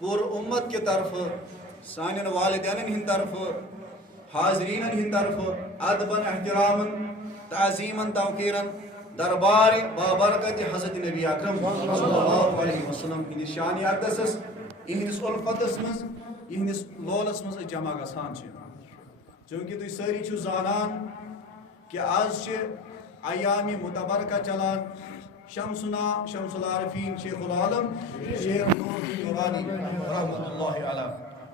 پور امت کے طرف سانن والدین ہند طرف حاضرین ہند طرف ادبن احترامن تعظیمن توقیرن دربار بابرکت حضرت نبی اکرم صلی اللہ علیہ وسلم ہندس شان اقدسس یہندس الفتس مز یہندس لولس مز جمع گژھان چونکہ تھی ساری چھو زانان کہ آج ایام متبرکہ چلان شمسنا شمس العارفین شیخ العالم شیخ نور نورانی رحمت اللہ علیہ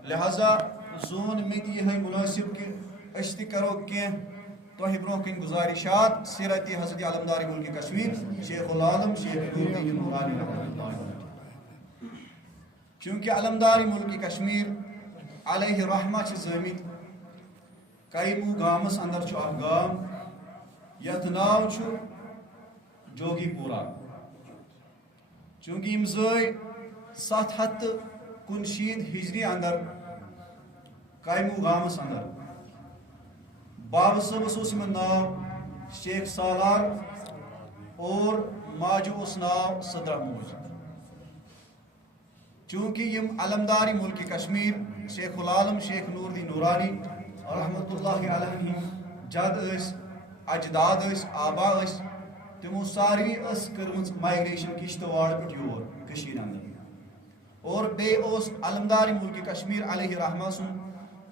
لہذا زون مت یہ مناسب کہ اشتی کرو کہ توہی برون کن گزارشات سیرت حضرت علمدار ملک کشمیر شیخ العالم شیخ نور نورانی رحمت اللہ علیہ چونکہ علمدار ملک کشمیر علیہ رحمہ چھ زمت کئیمو گامس اندر چھو اخ گام یتھ ناو چھو جوگی پورا چونکہ یم زٲے 719 ہجری اندر کئیمو گامس اندر باب صبس اس میں ناو شیخ سالار اور ماجو اس ناو صدر موج چونکہ یم علمداری ملک کشمیر شیخ العالم شیخ نور دی نورانی رحمت اللہ علیہ جد اس اجداد اس آبا اس تمو ساری اس کرمز مائگریشن کشتواڑ پٹ یور کشیر اندر اور بے اس علمداری ملک کشمیر علیہ رحمہ سن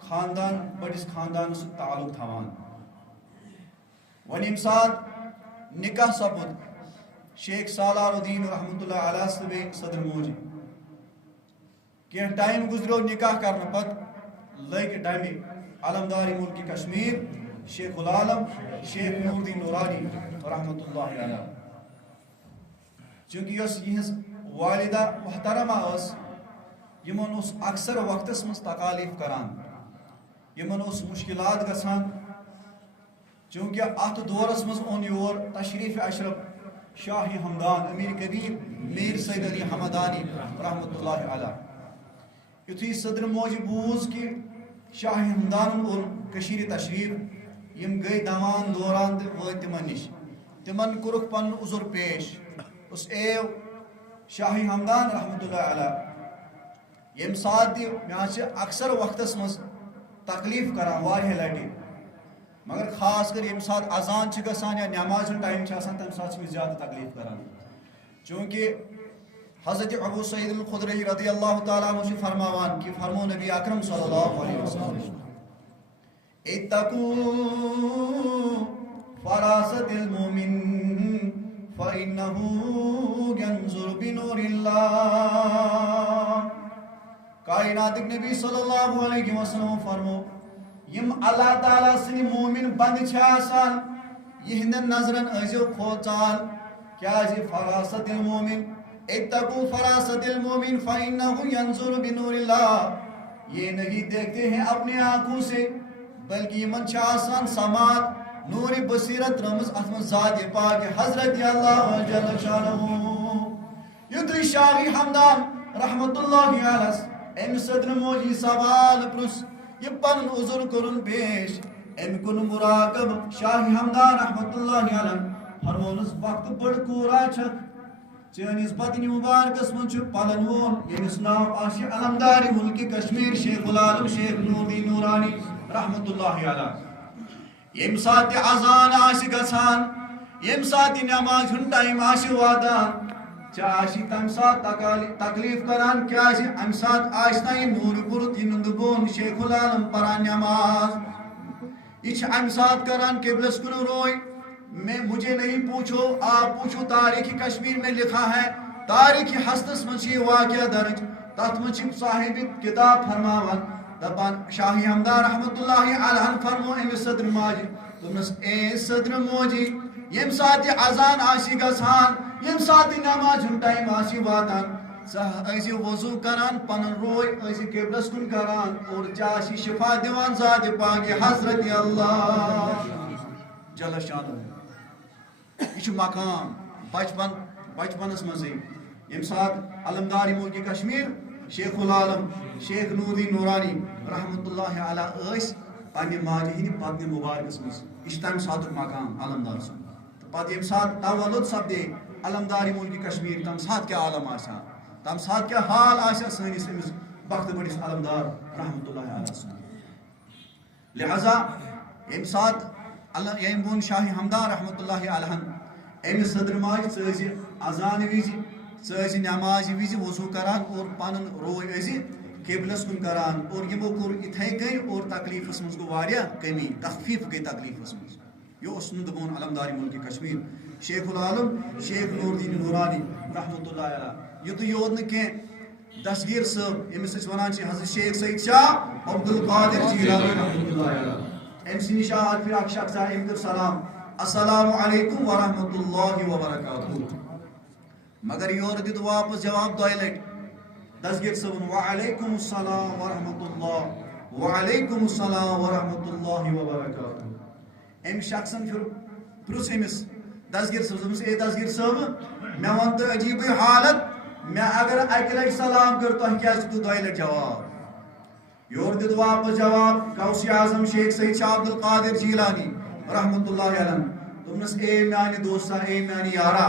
خاندان بڑس خاندان سے تعلق تھوان ون یم سات نکاح سپد شیخ سالار الدین رحمت اللہ علیہ سبے صدر موجی کہ ٹائم گزرو نکاح کرنے پت لگ ڈمی علمداری ملک کشمیر شیخ العالم شیخ نور دی نورانی رحمت اللہ علیہ چونکہ یس یہ والدہ محترمہ اس یمن اس اکثر وقتس مز تکالیف کران یمن اس مشکلات گژھان چونکہ ات دورس مز اون یور تشریف اشرف شاہ ہمدان امیر کبیر میر سید علی حمدانی رحمت اللہ علیہ یتھی صدر موج بوز کہ شاہ ہمدان اور کشیر تشریف یم گئی دوان دوران وٲتۍ تمن نش تمن کورُکھ پن عذر پیش اس ایو شاہ ہمدان رحمت اللہ علیہ یم سات دی مے اکثر وقتس مز تکلیف کران واریاہ لٹہِ مگر خاص کر یم سات اذان چھ گژھان یا نماز ٹائم چھ آسان تمہ سات چھ زیادہ تکلیف کران چونکہ حضرت ابو سعید الخدری رضی اللہ تعالیٰ عنہ سے فرماوان کہ فرمو نبی اکرم صلی اللہ علیہ وسلم اتقوا فراست المومن فإنه ينظر بنور اللہ کائنات نبی صلی اللہ علیہ وسلم فرمو یم اللہ تعالیٰ سن مومن بند چھ آسان یہندن نظرن ازیو کھوچان کیا جی فراست المومن اتقوا فراست المومن فإنه ينظر بنور اللہ یہ نہیں دیکھتے ہیں اپنے آنکھوں سے بلکہ من چھ آسان سماعت نور بصیرت رمز اتمن ذات پاک حضرت اللہ جل شانہ یتھی شاہ ہمدان رحمت اللہ علیہ ام صدر موجی سوال پرس یہ پن عذر کرن پیش ام کن مراقب شاہ ہمدان رحمت اللہ علیہ فرمونس وقت بڑ کورا چھک چانس بدن مبارکس من پلن وول یمس ناو آشی علمدار ملک کشمیر شیخ العالم شیخ نور دی نورانی رحمت اللہ علیہ یم سات اذان آش گژھان یم سات نماز ہن ٹائم آش واتان چاشی تم سات تکلیف کران کیا ام سات آشنا یہ نور برت یہ نند بون شیخ العالم پران نماز یہ ام سات کران قبلس کن روئی مجھے نہیں پوچھو آپ پوچھو تاریخ کشمیر میں لکھا ہے تاریخ ہستس منچی واقعہ درج تات منچی صاحب کتاب فرماوان دپان شاہ ہمدان رحمت اللہ علیہ فرمو امی صدر ماجی تمس اے صدر موجی یم سات اذان آسی گژھان یم سات نماز ہن ٹائم آسی واتان ایسی وضو کران پنن روی ایسی قبلس کن کران اور چاشی شفا دیوان ذات پاک حضرت اللہ جل شانہ یہ مقام بچپنس مزے یم سات علمداری ملک کشمیر شیخ العالم شیخ نور دی نورانی رحمت اللہ علیہ اس پنہ ماجہ ہند پتن مبارکس مز یہ تمہ سات مقام علمدار سن پتہ یم سات تولد سپدے علمداری ملک کشمیر تم سات کیا عالم آسان تم سات کیا حال آسیا سنس امس بخت بڑس علمدار رحمت اللہ علیہ سن لہذا یم سات اللہ یم بون شاہ ہمدان رحمت اللہ علیہ امس صدر ماج ثز اذان وز ثز نماز وز وضو کران اور پن روی از قبلس کن کران اور یمو کور اتھے کن اور تکلیفس مز گو واریاہ کمی تخفیف گئی تکلیفس مز یہ اس دپون علمداری ملک کشمیر شیخ العالم شیخ نور الدین نورانی رحمت اللہ علیہ یہ تو یوت نہ دستگیر صاحب امس ونان حضرت شیخ سید شاہ عبد القادر جیلانی رحمت اللہ علیہ ام سی شاہ پھر اک شخص ام کر سلام السلام علیکم ورحمۃ اللہ وبرکاتہ مگر یور دیت واپس جواب دۄیہِ لٹہِ دستگیر صاحب وعلیکم السلام ورحمۃ اللہ وعلیکم السلام ورحمۃ اللہ وبرکاتہ ام شخصن پرُژھ امس دستگیر صاحب اے دستگیر صاحب مے ون تو عجیب حالت میں اگر اکہ لٹہِ سلام کر تہ کیا دۄیہِ لٹہِ جواب یور دیت واپس جواب غوث اعظم شیخ سید شاہ عبد القادر جیلانی رحمت اللہ علیہ دوپنس اے میانہ دوستا اے میانہ یارا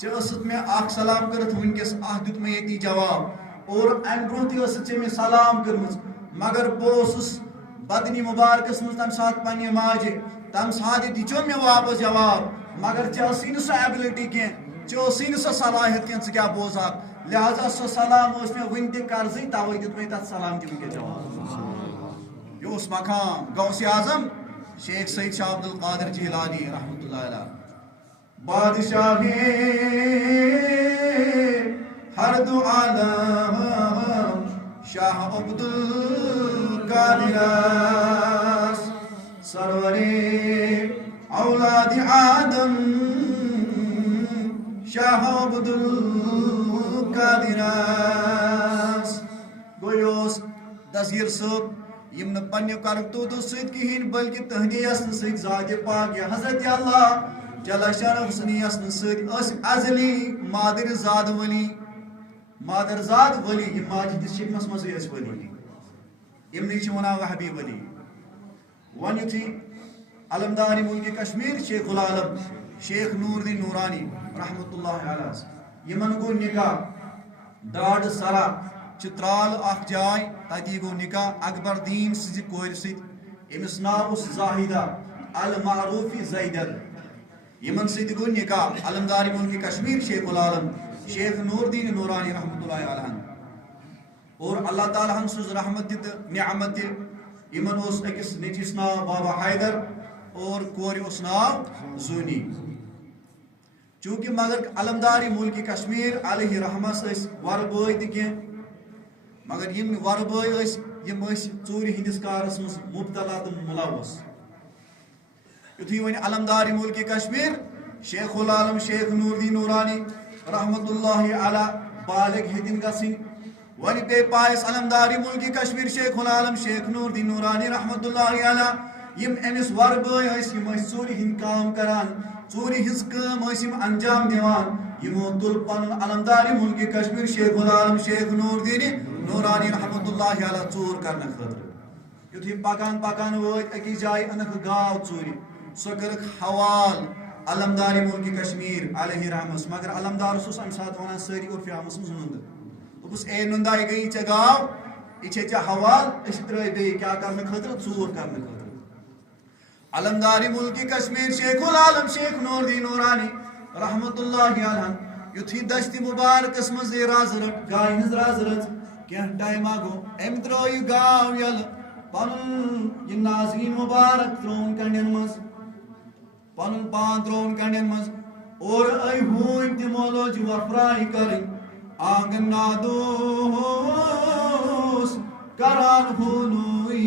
ژےٚ ٲسٕتھ مےٚ اکھ سلام کٔرِتھ وٕنکٮ۪س اکھ دیُت مےٚ ییٚتی جواب اور امہِ برونٛہہ تہِ ٲسٕتھ ژےٚ مےٚ سلام کٔرمٕژ مگر بہٕ اوسُس بدنی مبارکس منٛز تمہِ ساتہٕ پننہِ ماجہِ تمہِ ساتہٕ دِژیو مےٚ واپس جواب مگر ژےٚ ٲسٕے نہٕ سۄ ایبلٹی کینٛہہ ژےٚ ٲسٕے نہٕ سۄ صلاحیت کینٛہہ ژٕ کیٛاہ بوزہکھ لہذا سۄ سلام ٲس مےٚ وٕنہِ تہِ قرضٕے تَوَے دیُت مےٚ تتھ سلام تہِ وٕنکٮ۪س جواب یہ اوس مقام غوث اعظم شیخ سید شاہ عبد القادر جیلانی رحمت اللہ علیہ بادشاہ ہر دو عالم شاہ عبد القادر سرور اولاد آدم شاہ عبد القادر گویوس دستگیر صاحب یم نہ پنہ کرتوتو سۭتۍ کہین بلکہ تہندی یسن سۭتۍ ذات پاک حضرت اللہ جل شرف سنی یسن سۭتۍ ٲس ازلی مادر زاد ولی مادر زاد ولی یم ماجد شکمس مزے ٲسۍ ولی یمنٕے چھِ ونان وہبی ولی ون یُتھُے علمدار ملک کشمیر شیخ العالم شیخ نور الدین نورانی رحمت اللہ علیہ یمن گو نکاح ڈاڈ سرا چترال اخ جائے تتی گو نکاح اکبر دین سز کور ست امس ناو زاہدہ المعروفی زیدر یمن ست گو نکاح علمدار ملک کشمیر شیخ العالم شیخ نور الدین نورانی رحمت اللہ علیہ اور اللہ تعالیٰ ہن سز رحمت تہ نعمت تہ یمن اس اکس نیچس ناو بابا حیدر اور کور اس ناو زونی چونکہ مگر علمدار ملک کشمیر علیہ رحمس ور بٲے تہ کینٛہہ مگر یم ور بٲے یم ژوٗرِ ہندس کارس مز مبتلا تو ملوث یُتھُے وۄنۍ علمدار ملک کشمیر شیخ العالم شیخ نور الدین نورانی رحمت اللہ علیہ بالغ ہیٚتِن گژھٕنۍ وۄنۍ پے پایس علمدار ملک کشمیر شیخ العالم شیخ نور الدین نورانی رحمت اللہ علیہ یم امس ور بٲے یم ژوٗرِ ہٕنٛدۍ کام کران ژوٗرِ ہٕنٛز کٲم یم انجام دِوان یمو تُل پنُن علمدار ملک کشمیر شیخ العالم شیخ نور الدین نورانی رحمت اللہ علیہ ژوٗر کرنہٕ خٲطرٕ یُتھُے پکان پکان وٲتۍ أکِس جایہِ أنکھ گاو ژوٗرِ سۄ کٔرٕکھ حوال علمدار ملک کشمیر علیہ رحمس مگر علمدارس اوس امہِ ساتہٕ ونان سٲری عرفہِ عامس منٛز نُندٕ دوٚپُس اے نُندا یہِ گٔیی ژےٚ گاو یہِ چھے ژےٚ حوال أسۍ ترٛٲے بیٚیہِ کیٛاہ کرنہٕ خٲطرٕ ژوٗر کرنہٕ خٲطرٕ علمدار ملک کشمیر شیخ العالم شیخ نور الدین نورانی رحمت اللہ علیہ یُتھُے دشتہِ مبارکس منٛز رز رٹ گایہِ ہٕنٛز رز رٔژ کینٛہہ ٹایما گوٚو أمۍ ترٛٲو یہِ گاو یلہٕ پنُن یہِ ناظریٖن مُبارک ترٛووُن کنڈٮ۪ن منٛز پنُن پان ترٛووُن کنڈٮ۪ن منٛز اورٕ أے ہوٗنۍ تِمو لوج وفراے کرٕنۍ آنگن نادوس کران ہوٗنُے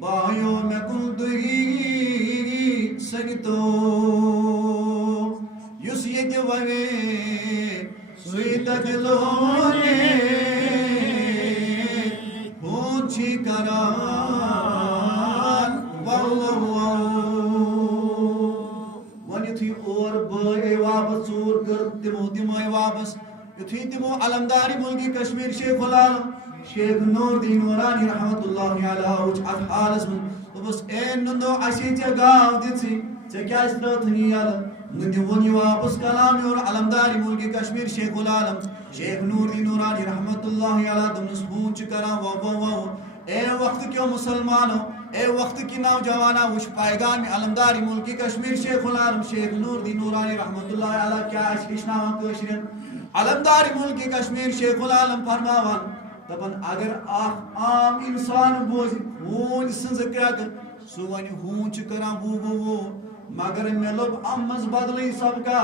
بایو مےٚ کُن تُہی سٔنِتو یُس ییٚتہِ وَوے سُے تَتہِ لونے ہوٗن چھی کران وۄنۍ یُتھُے اور بٲے واپس ژوٗر کٔر تِم آے واپس یُتھُے تِمو علمدار ملک کشمیر شیخ العالم شیخ نور الدین نورانی رحمت اللہ علیہ وٕچھ اتھ حالس منٛز دوٚپُس اے نُندو اسے ژےٚ گاو دِژٕے ژےٚ کیٛازِ ترٛٲوتھن یہِ یلہٕ ون واپس کلام اور علمدار ملک کشمیر شیخ العالم شیخ نور الدین نورانی رحمت اللہ علیہ دمس ہون کران و اے وقت کیوں مسلمانوں اے وقت کی نوجوانہ وش پیغام علمدار ملک کشمیر شیخ العالم شیخ نور الدین نورانی رحمت اللہ علیہ کیا ہشناوان کشرین علمدار ملک کشمیر شیخ العالم فرماوان دپان اگر عام انسان بوز ہون سنز کرک سو ون ہون کران وہ مگر مے لوب امز بدلی سب کا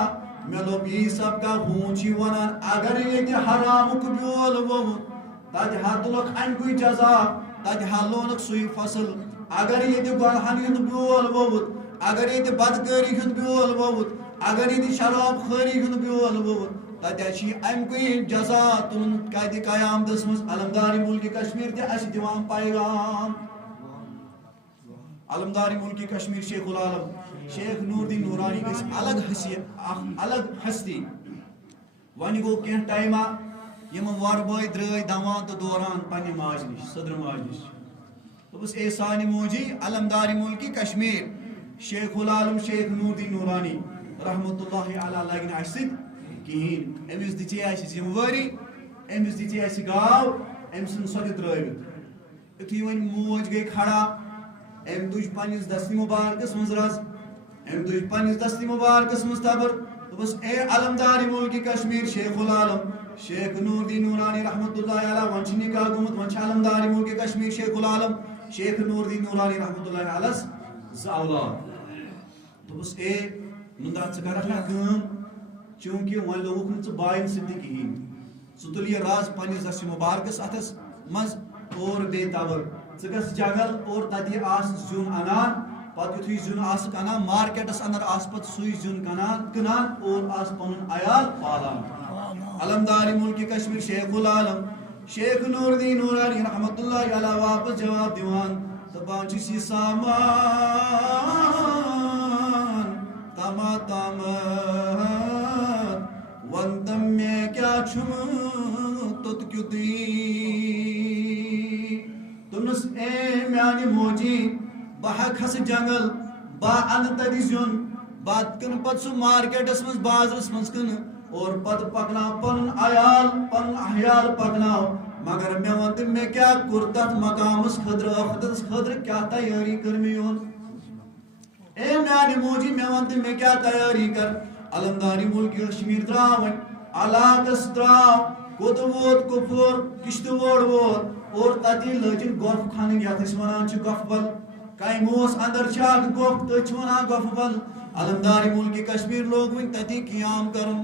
مے لوب یہ سب کا ہون ونان اگر یہ حرام بیول ووت تت ہتلک امکے جزا تت ہلونک سوی فصل اگر یہ گلہن ہند بیول ووت اگر یہ بدکاری ہند بیول ووت اگر یہ شراب خوری ہند بیول ووت تت امکے جزا تم قید قیامتس مز علمدار ملک کشمیر تہ اس دیوان پیغام علمدار ملک کشمیر شیخ العالم شیخ نور الدین نورانی گھس الگ حیثیت الگ ہستی ون گو کی ٹائما یم ور بٲے درٛاے دوان تو دوران پنہ ماج نش صدر ماج نش دوٚپُس اے سانہِ موجی علمدار ملک کشمیر شیخ العالم شیخ نور الدین نورانی رحمت اللہ علیہ لگہ نہٕ اسہِ سۭتۍ کہیٖنۍ أمِس دِژے اسہِ ذمہٕ وٲری أمِس دِژے اسہِ گاو أمۍ ژھٕن سۄ تہِ ترٛٲوِتھ یُتھُے وۄنۍ موج گٔے کھڑا أمۍ تُج پننِس دستہِ مُبارکس منٛز رز أمۍ تُج پننِس دستہِ مُبارکس منٛز تبر دوٚپُس اے علمدار ملک کشمیر شیخ العالم شیخ نور الدین نورانی رحمت اللہ علیہ ون چھ نکاح گوٚمُت ون چھ علمدار ملک کشمیر شیخ العالم شیخ نور الدین نورانی رحمت اللہ علیہس زٕ اولاد دوٚپُس اے نُندا ژٕ کرکھ نا کٲم چوٗنکہِ وۄنۍ لوگُکھ نہٕ ژٕ باین سۭتۍ تہِ کِہیٖنۍ ژٕ تُل یہِ رز پننِس دستہِ مُبارکس اتھس منٛز اور بیٚیہِ تبر ژٕ گژھ جنگل اور تتی آس زیُن انان پتہٕ یُتھُے زیُن آسکھ انان مارکیٹس اندر آس پتہٕ سُے زیُن کٕنان اور آس پنُن عیال پالان علمدار ملک کشمیر شیخ العالم شیخ نور الدین نورانی رحمت اللہ علیہ واپس جواب دیوان دپان چھُس یہِ سامان تما تام وندم مےٚ کیٛاہ چھُم توٚت کیُتٕے دوٚپنس اے میانہِ موجی بہٕ ہٮ۪کہٕ کھسہٕ جنگل بہٕ انہٕ تتہِ زیُن بہٕ کٕنہٕ پتہٕ سُہ مارکیٹس منٛز بازرس منٛز کٕنہٕ اور پتہٕ پکناو پنُن عیال پکناو مگر مےٚ ون تہٕ مےٚ کیٛاہ کوٚر تتھ مقامس خٲطرٕ ٲخرتس خٲطرٕ کیٛاہ تیٲری کٔر مےٚ یون اے میانہِ موجی مےٚ ون تہٕ مےٚ کیٛاہ تیٲری کر علمدار ملک کشمیر درٛاو وۄنۍ علاقس درٛاو کوٚت ووت کُپوور کشتوور ووت اور تتی لٲجِن گۄپھ کھنٕنۍ یتھ أسۍ ونان چھِ گۄپھٕ بل کمہِ اوس اندر چھِ اکھ گۄپھ تٔتھۍ چھِ ونان گۄپھٕ بل علمدار ملک کشمیر لوگ وۄنۍ تتی قیام کرُن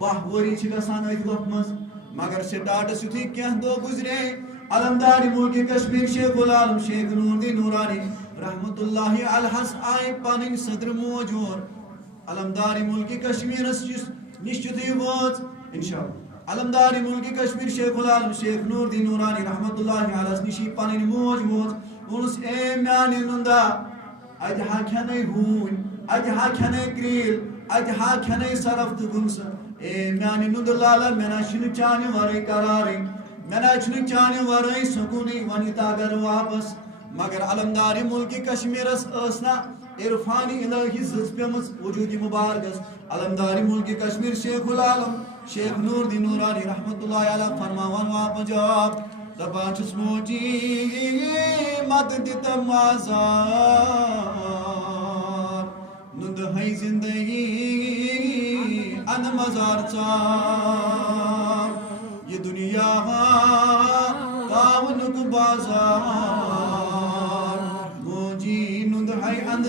12 ؤری چھِ گژھان أتھۍ گۄپھِ منٛز مگر سٹاٹس یُتھُے کینٛہہ دۄہ گُزرے علمدار ملک کشمیر شیخ العالم شیخ نور الدین نورانی رحمت اللہ علیہس آیہِ پنٕنۍ صدر موج اور علمدار ملک کشمیرس نش یُتھُے وٲژ انشاءاللہ علمدار ملک کشمیر شیخ العالم شیخ نور الدین نورانی رحمت اللہ علیہس نش پنٕنۍ موج وٲژ ووٚنُس اے میانہِ نُندا اتہِ ہا کھٮ۪نَے ہوٗنۍ اتہِ ہا کھٮ۪نَے کرٛیٖل اتہِ ہا کھٮ۪نَے سرف تہٕ گُمسہٕ اے میانہِ نُندٕ لالا مےٚ نہ چھُنہٕ چانہِ ورٲے قرارٕے مےٚ نہ چھُنہٕ چانہِ ورٲے سکوٗنٕے وۄنۍ یِتھا گھرٕ واپس مگر علمدار ملک کشمیرس ٲس نا عرفانی الہی زٕژ پیمٕژ وجوٗدِ مُبارکس علمدار ملک کشمیر شیخ العالم شیخ نور الدین نورانی رحمت اللہ علیہ فرماوان واپس جواب دپان چھُس موجی مت دِتم آزار نُندٕ ہے زندگی ان مزار ژار یہ دنیا تاونُک بازار موجی نُند ہے ان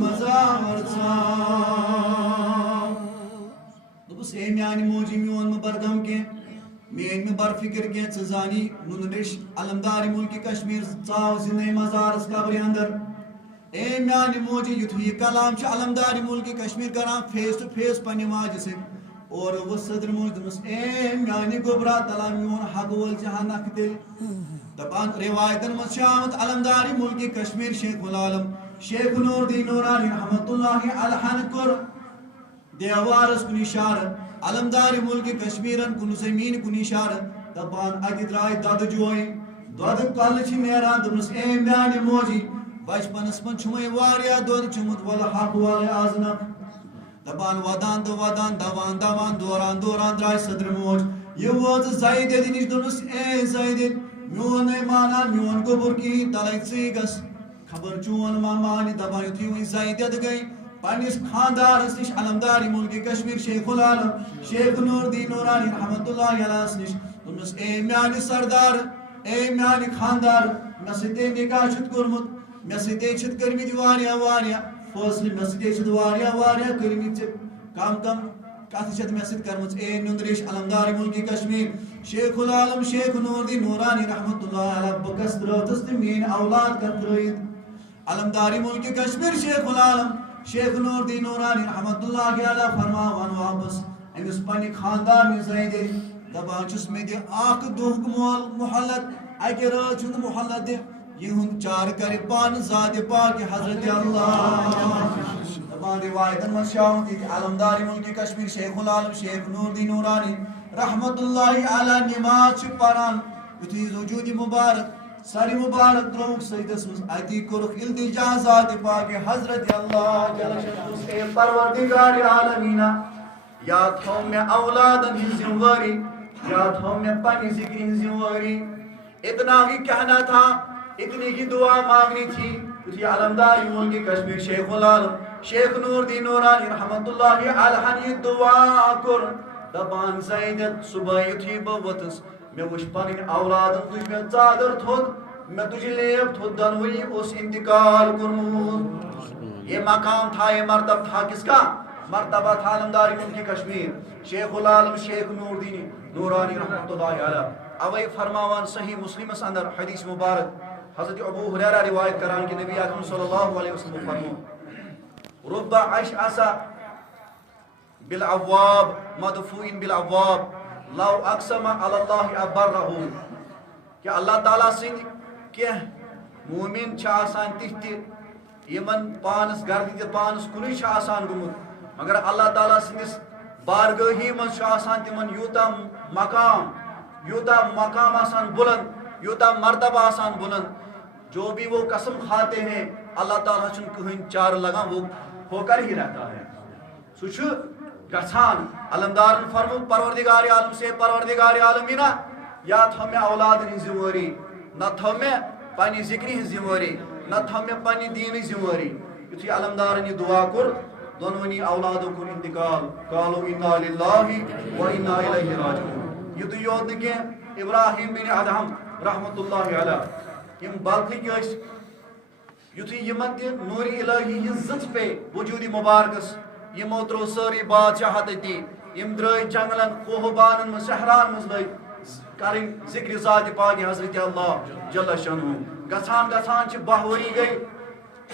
مزار ژار دوٚپُس اے میانہِ موجی میون نہٕ برغم کینٛہہ میٲنۍ نہٕ برفکر کینٛہہ ژٕ زانی نُنہٕ ریٚش علمدار ملک کشمیر ژاو زندے مزارس قبرِ اندر اے میانہِ موجی یُتھُے یہِ کلام چھُ علمدار ملک کشمیر کران فیس ٹو فیس پننہِ ماجہِ سۭتۍ اور ؤژھ صدر موج دوٚپمَس اے میانہِ گوٚبرا تلا میون حق وول ژٕ ہا نکھٕ تیٚلہِ دپان روایتن منٛز چھُ آمُت علمدار ملک کشمیر شیخ العالم شیخ نور الدین نورانی رحمت اللہ علیہ کوٚر دیوارس کُن اِشارٕ علمدار ملک کشمیرن کُن زمیٖن کُن اِشارٕ دپان اتہِ درٛاے دۄدٕ جوے دۄدٕ کۄلہٕ چھِ نیران دوٚپمَس اے میانہِ موجی بچپنس منٛز چھُمے واریاہ دۄد چوٚمُت وَلہٕ حق والے آز نکھ دپان ودان تو ودان دوان دوان دوران دوران درائے صدر موج یہ ووت زید نش دونس اے زید میون مانا میون گوبر کی تلے ژی گس خبر چون مامانی دپان یتھی وۄنۍ زید گئی پنس خاندارس نش علمداری ملک کشمیر شیخ العالم شیخ نور الدین نورانی رحمت اللہ علیہ نش دوٚپنس اے میانہِ سردار اے میانہِ خاندار مےٚ سۭتۍ نکاح چھُتھ کوٚرمُت مےٚ سۭتۍ چھِتھ کٔرمٕتۍ واریاہ فٲصلہٕ مےٚ سۭتۍ چھِتھ واریاہ کٔرمٕتۍ ژےٚ کم کتھ چھتھ مےٚ سۭتۍ کٔرمٕژ اے نُندریش علمدار ملک کشمیر شیخ العالم شیخ نور الدین نورانی رحمت اللہ علیہ بہٕ کس ترٲوتھس تہٕ میٲنۍ اولاد کر ترٲیِتھ علمداری ملک کشمیر شیخ العالم شیخ نور الدین نورانی رحمت اللہ علیہ فرماوان واپس أمس پننہِ خاندار زیدے دپان چھُس مےٚ دِ اکھ دۄہُک مول مُحلت اکہِ رٲژ ہُنٛد مُحلت دِ یِہُنٛد چارٕ کرِ پانہٕ ذاتِ پاکہِ حضرت اللہ دپان روایتن منٛز چھُ آمُت ییٚتہِ علمداری ملک کشمیر شیخ العالم شیخ نور الدین نورانی رحمت اللہ علیہ نماز چھُ پران یُتھُے وجوٗدِ مُبارک سر مبارک تروک سجدس منٛز اتی کوٚرُکھ التجا ذاتِ پاکہِ حضرت اللہ جل شانُس اے پروردگار عالمیٖنہ یا تھو مےٚ اولادن ہٕنٛز ذمہٕ یا تھو میں پنی ذکر ہن ذمہواری اتنا ہی کہنا تھا اتنی ہی دعا مانگنی تھی اسی علمداری ملک کشمیر شیخ العالم شیخ نور الدین نورانی رحمت اللہ علیہ یہ دعا کر دپان زیدت صبح یتھی بہ وتھس میں وچھ پنن اولاد تُج میں ژادر تھوٚد میں تُجہِ لیب تھوٚد دۄنوٕنی اوس انتقال کوٚرمُت یہ مقام تھا یہ مرتبہ تھا کس کا مرتبہ تھا علمداری ملک کشمیر شیخ العالم شیخ نور الدین نورانی رحمت اللہ علیہ اوے فرماوان صحیح مسلمس اندر حدیث مبارک حضرت ابو ہریرہ روایت کران کہ نبی اکرم صلی اللہ علیہ وسلم فرمو رب اشعث بالعواب مدفوع بالعواب لو اقسم علی اللہ ابرہ کہ اللہ تعالیٰ سند کیا مومن چھ آسان تِتھ یمن پانس گردِ پانس کُنُے چھ آسان گوٚمُت مگر اللہ تعالیٰ سندس بارگاہی مز آسان تمن یوتا مقام آسان بلند یوتا مرتبہ آسان بلند جو بھی وہ قسم کھاتے ہیں اللہ تعالیٰ چھن کہیں چار لگا وہ ہو کر ہی رہتا ہے سوچ گھان علمدارن فرمو پروردگار عالم سے پروردگار عالمینہ یا تھو میں اولاد ہن ذمہواری نہ تھو میں پنی ذکری ہن ذمہواری نہ تھو میں پنی دین ذمہواری یتھی علمدارن یہ دعا کر دونونی اولادوں کو انتقال قالوا انا للہ و انا الیہ راجعون یہ تو یوت کہ ابراہیم بن ادہم رحمت اللہ علیہ یم بالکل اس یتھی یمن تہ نور الہی ہز زت پہ وجود مبارکس یمو ترو ساری بادشاہت تی یم درائے جنگلن کوہبانن من صحران من لگ کریں ذکر ذات پاک حضرت اللہ جل شانہ گھان چھ بہوری گئی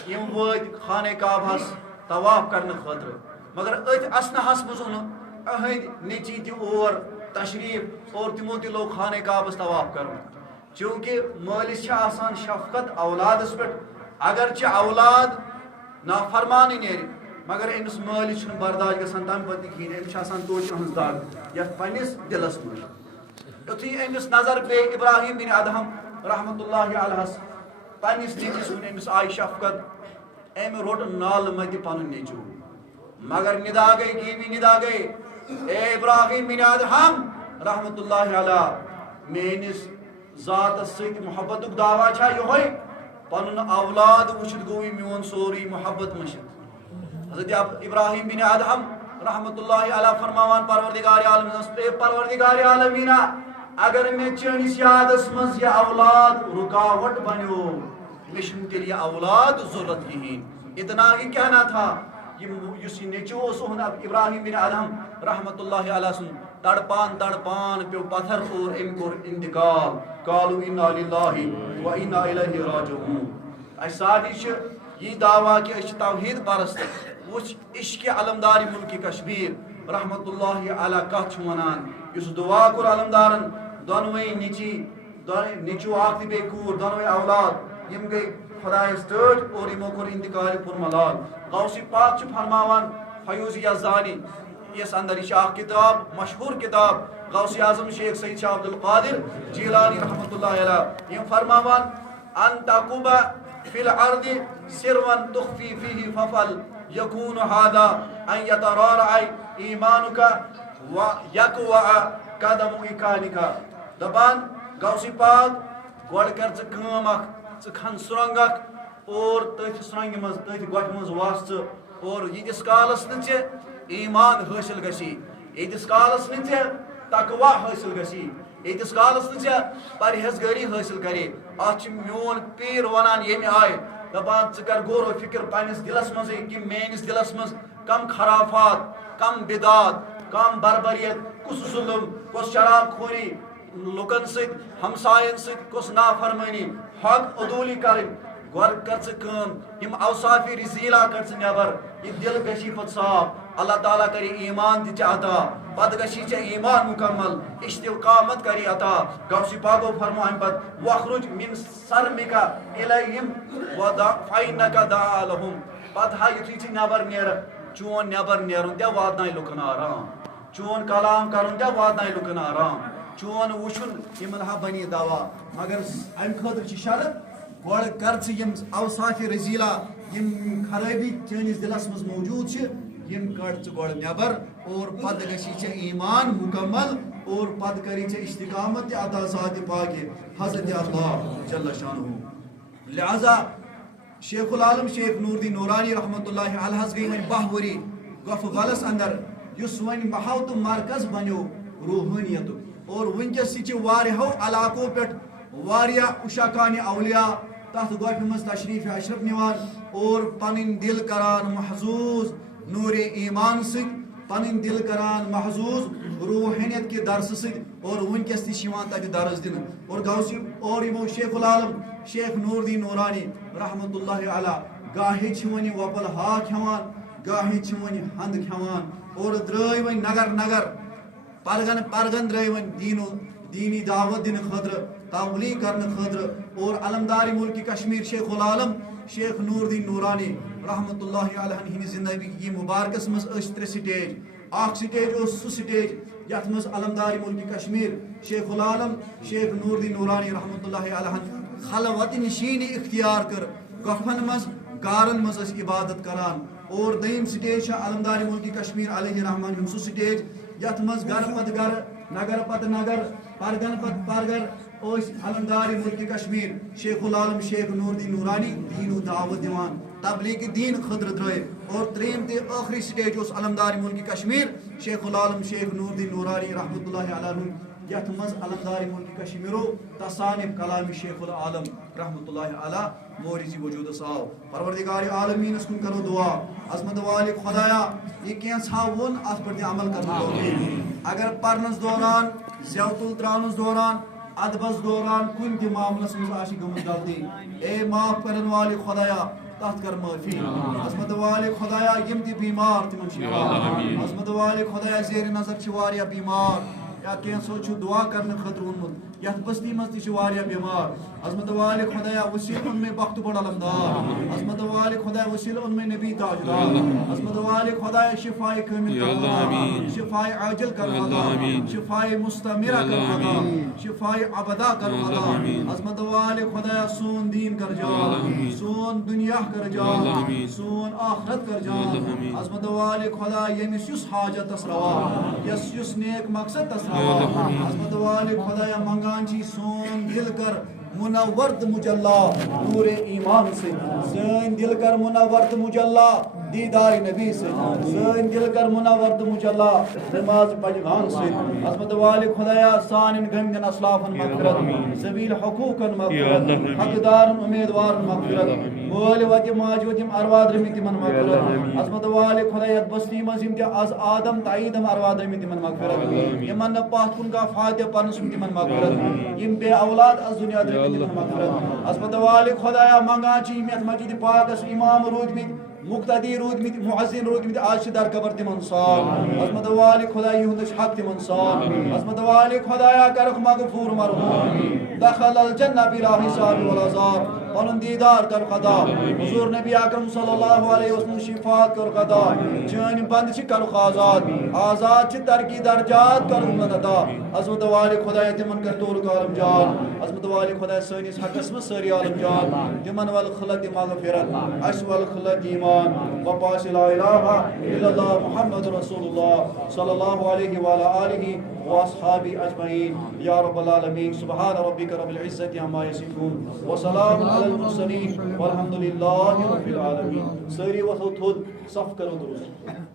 یم وٲتۍ خانہ کعبہس طواف کرنے خاطر مگر ات اسنہس مز اہد نیچی تہ اور تشریف اور تمو تہ لوگ خانہ کعبس طواف کرن چونکہ مالس چھ آسان شفقت اولادس پہ اگرچہ اولاد نافرمانی نیرِ مگر امس مالس چھ برداشت گژھان تمہ پتہ کہین امس آسان توچن ہنز دگ یتھ پنس دلس مز یتھی امس نظر پے ابراہیم بن ادہم رحمت اللہ علیہ پنس نیچس ون امس آئی شفقت ام روٹ نال مت پن نیچو مگر ندا گئی گیوی ندا گئی اے ابراہیم بن ادہم رحمت اللہ علیہ میانس ذات ست محبت دعویٰ چھا یہ پن اولاد وچھت گوئی میون سوری محبت مشت حضرت ابراہیم بن ادہم رحمت اللہ علیہ فرماوان پروردگار عالم پروردگار عالمینہ اگر میں چنس یادس مز یہ اولاد رکاوٹ بنو مشن کے لیے اولاد ضرورت کہین اتنا ہی کہنا تھا یہ نیچو ابراہیم بن ادہم رحمت اللہ علیہ سن تڑپان پیو پتھر اور ام کور انتقال قالوا انا للہ و انا الیہ راجعون اس ساری یہ دعویٰ کہ اس توحید پرست وچ عشق علمداری ملک کشمیر رحمت اللہ علیہ کت ونان اس دعا کور علمدارن دونوئی نیچو آخ بے کور دونوئی اولاد یم گئی خدایس ٹھٹ اور یمو کور انتقال پرملال غوث پاک چھ فرماوان فیوض یزدانی اس اندر یہ کتاب مشہور کتاب غوث اعظم شیخ سید شاہ عبد القادر جیلانی رحمت اللہ علیہ یم فرماوان ان تقوب فی الارض سروا تخفی فیہ ففل يكون هذا أن يترارع إيمانك ويقوى قدم إيقانك دبان غوثی پاک گوڑ کر ژٕ کٲم اکھ ژٕ کھن سرنگ اکھ اور تٔتھۍ سرنگہِ منٛز تٔتھۍ گۄٹھِ منٛز وس ژٕ اور ییٖتِس کالس نہٕ ژےٚ ایٖمان حٲصِل گژھی ییٖتِس کالس نہٕ ژےٚ تقوا حٲصِل گژھی ییٖتِس کالس نہٕ ژےٚ پرہیزگٲری حٲصِل کرے اتھ چھُ میون پیٖر ونان ییٚمہِ آیہِ دپان ژٕ کر غور و فکر پننِس دلس منٛزٕے کہِ میٲنِس دلس منٛز کم خرافات کم بدعات کم بربریت کُس ظلم کۄس شراب خوری لُکن سۭتۍ ہمساین سۭتۍ کۄس نافرمٲنی حق عدوٗلی کرٕنۍ گۄڈٕ کر ژٕ کٲم یِم اوصافی رزیلا کر ژٕ نٮ۪بر یہِ دل گژھی پتہٕ صاف اللہ تعالیٰ کری ایمان تہِ ژےٚ عطا پتہٕ گژھی ژےٚ ایمان مکمل استقامت کری عطا غوث پاکو فرمو امہِ پتہٕ وخرج من سرمِکا الیہم فإنک دعا لہم پتہٕ ہا یُتھُے ژٕ نٮ۪بر نیرکھ چون نٮ۪بر نیرُن تہِ واتنایہِ لُکن آرام چون کلام کرُن تہِ واتنایہِ لُکن آرام چون وٕچھُن یِمن ہا بنی دوا مگر امہِ خٲطرٕ چھِ شرط گۄڈٕ کر ژٕ یِم اوصافِ رزیلا یِم خرٲبی چٲنِس دلس منٛز موجوٗد چھِ یِم کڑ ژٕ گۄڈٕ نٮ۪بر اور پتہٕ گژھی ژےٚ ایمان مکمل اور پتہٕ کری ژےٚ استقامت تہِ عطا ذاتِ پاکہِ حضرت اللہ جل شانہ لہذا شیخ العالم شیخ نور الدین نورانی رحمۃ اللہ علیہ گئی وۄنۍ 12 ؤری گۄپھٕ ولس اندر یُس وۄنۍ محو تہٕ مرکز بنیو روحانیتُک اور ونکس تہِ چھِ واریاہو علاقو پٮ۪ٹھ واریاہ اُشاکانہِ اولیاء تتھ گۄپھِ منٛز تشریٖف اشرف نِوان اور پنٕنۍ دل کران محظوظ نور ایمان سۭتۍ پنٕنۍ دل کران محظوظ روحانیت کہِ درسہٕ سۭتۍ اور ونکس تہِ چھِ یِوان تتہِ درس دِنہٕ اور غوث اور یِمو شیخ العالم شیخ نور الدین نورانی رحمۃ اللہ علیہ گاہے چھِ وۄنۍ وۄپل ہاک کھٮ۪وان گاہے چھِ وۄنۍ ہند کھٮ۪وان اور درٛٲے وۄنۍ نگر نگر پرگن درٛٲے وۄنۍ دینی دعوت دِنہٕ خٲطرٕ تبلیغ کرنہٕ خٲطرٕ اور علمدارِ ملکہِ کشمیٖر شیخ العالم شیخ نور الدین نورانی رحمۃ اللہ علیہ ہِنٛدِ زندگی مبارکس منٛز ٲسۍ 3 سٹیج اکھ سٹیج اوس سُہ سٹیج یتھ منٛز علمدارِ ملکہِ کشمیٖر شیخ العالم شیخ نور الدین نورانی رحمۃ اللہ علیہ خلوت نشیٖنی اختیار کٔر گۄپھن منٛز گارن منٛز ٲسۍ عبادت کران اور دوٚیِم سٹیج چھِ علمدارِ ملکہِ کشمیٖر علیہ رحمان ہُنٛد سُہ سٹیج یتھ منٛز گرٕ پتہٕ گرٕ نگر پتہٕ نگر پرگن پتہٕ پرگر ٲسۍ علمدارِ ملکہِ کشمیٖر شیخ العالم شیخ نور الدین نورانی دیٖنُک دعوت دِوان تبلیغ دیٖن خٲطرٕ درٛٲے اور ترٛیٚیِم تہِ ٲخری سٹیج اوس علمدارِ ملکہِ کشمیٖر شیخ العالم شیخ نور الدین نورانی رحمۃ اللہ علیہ ہُنٛد یتھ منٛز علمدارِ ملکہِ کشمیٖرو تصانف کلامِ شیخ العالم رحمۃ اللہ علیہ مورِثِ وجوٗدس آو پروردگارِ عالمیٖنس کُن کرو دعا عظمت والہِ خۄدایا یہِ کینٛژھا ووٚن اتھ پٮ۪ٹھ دِ عمل کرنہٕ توفیٖق اگر پرنس دوران زٮ۪و تُل تراونس دوران ادبس دوران کُنہِ تہِ معاملس منٛز آسہِ گٔمٕژ غلطی اے معاف کرن والہِ خۄدایا تتھ کر معٲفی عظمت والہِ خۄدایا یِم تہِ بیمار تِمن شِفا عظمت والہِ خۄدایا زیرِ نظر چھِ واریاہ بیمار یا کینٛژھو چھُ دعا کرنہٕ خٲطرٕ ووٚنمُت یتھ بستی منٛز تہِ چھِ واریاہ بیمار عظمت والہِ خۄدایا وسیٖلہٕ اوٚن مےٚ بختہٕ بوٚڑ علمدار عظمت والہِ خۄدایا وسیٖلہٕ اوٚن مےٚ نبی تاجدار عظمت والہِ خۄدایا شفایہِ کٲمِل کرو شفایہِ عاجل کرو عطا شفایہِ مستمرہ کرو عطا شفایہِ ابدا کرو عطا عظمت والہِ خۄدایا سون دیٖن کر جان سون دُنیا کر جان سون آخرت کر جان عظمت والہِ خۄدا ییٚمِس یُس حاجت تس روا یُس نیک مقصد تس روا عظمت والہِ خۄدایا منگان چھی سون دل کر منور تہٕ مجلا نور ایمان سۭتۍ سٲنۍ دل کر منور تہٕ مجلا دیٖدارِ نبی سۭتۍ سٲنۍ دل کر منور تہٕ مجلا نماز پڑھان سۭتۍ عظمت والہِ خۄدایا سانٮ۪ن گٔمتٮ۪ن اسلافن مغفرت ذویل حقوٗقن مغفرت حقدارن اُمیدوارن مغفرت مٲلۍ وتہِ ماجہِ وتہِ یِم اروا درٛٲمٕتۍ تِمن مغفرت عظمت والہِ خۄدایا یتھ بستی منٛز یِم تہِ آز آدم تہٕ عیٖدم اروا درٛٲمٕتۍ تِمن مغفرت یِمن نہٕ پتھ کُن کانٛہہ فاتحہ پرنہٕ سُنٛد تِمن مغفرت یِم بے اولاد از دُنیا درٛٲمٕتۍ تِمن مغفرت عظمت والہِ خۄدایا منگان چھِ یِم یتھ مسجدِ پاکس امام روٗدمٕتۍ مقتدی روٗدمٕتۍ مُعزِن روٗدمٕتۍ آز چھِ درقبر تِمن سال عظمت والہِ خۄدایا یِہُنٛد چھُ حق تِمن سال عظمت والہِ خۄدایا کرُکھ مغفوٗر مرحوٗم دخل الجنہ بلا حساب ولا عذاب پنن دیدار کر قدا حضور نبی اکرم صلی اللہ علیہ وسلم شفاعت کر قدا چین بند چھ کر آزاد آزاد چھ ترقی درجات کر عطا عظمت والی خدا تمن کر طول عالم جان عظمت والی خدا سنس حقس میں ساری عالم جان تمن ول خلت مغفرت اس ول خلت ایمان وپاس لا الہ الا اللہ محمد رسول اللہ صلی اللہ علیہ وعلى آلہ واصحابہ اجمعین یا رب العالمین سبحان ربک رب العزت عما یصفون وسلام علی المرسلین والحمد للہ رب العالمین ساری وتھو تھود صف کرو درست